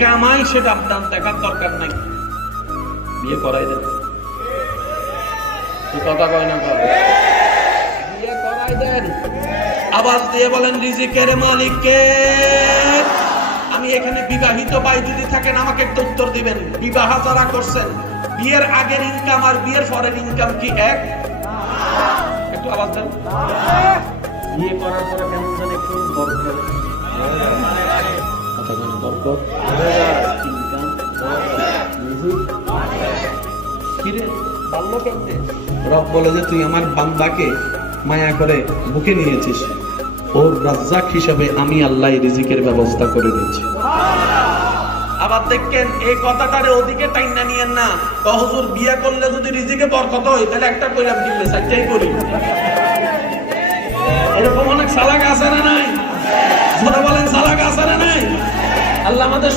কামাই সেটা আপনার দেখার দরকার নাই, বিয়ে করাই দেন। কি কথা কয় না কয়? বিয়ে করাই দেন। আওয়াজ দিয়ে বলেন রিজিকের মালিক কে? আমি এখানে বিবাহিত ভাই যদি থাকেন আমাকে একটু উত্তর দিবেন। বিবাহ যারা করছেন, বিয়ের আগের ইনকাম আর বিয়ের পরের ইনকাম কি এক? একটু আওয়াজ দেন। বিয়ে করার পরে কেমন জানে একটু বরকত, কথা বলেন, বরকত, ইনকাম, রিজিক কিরে ভালো কেমনে? রব বলে যে তুই আমার বান্দাকে মায়া করে বুকে নিয়েছিস, ওর রাজ্জাক হিসাবে আমি আল্লাহ রিজিকের ব্যবস্থা করে দিচ্ছি। আবার দেখেন এই কথাটারে ওদিকে টাইনা নিয়েন না। হুজুর বিয়ে করলে যদি রিজিকে বরকত হয় তাহলে একটা কইলাম দিলে সাইটাই করি। এরকম অনেক সালাক আছে না নাই? যারা বলেন সালাক আছে না নাই? আল্লাহ আমাদের